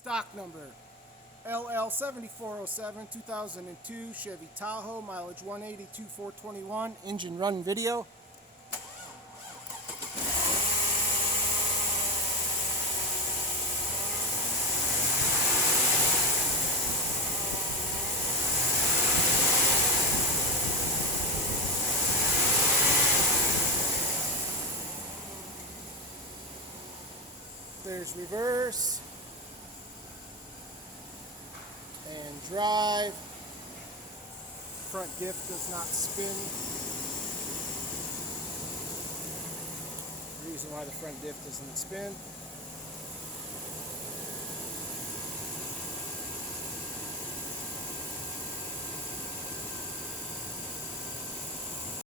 Stock number LL7407 2002 Chevy Tahoe, mileage 182, 421, engine run video. There's reverse and drive. Front diff does not spin. The reason why the front diff doesn't spin.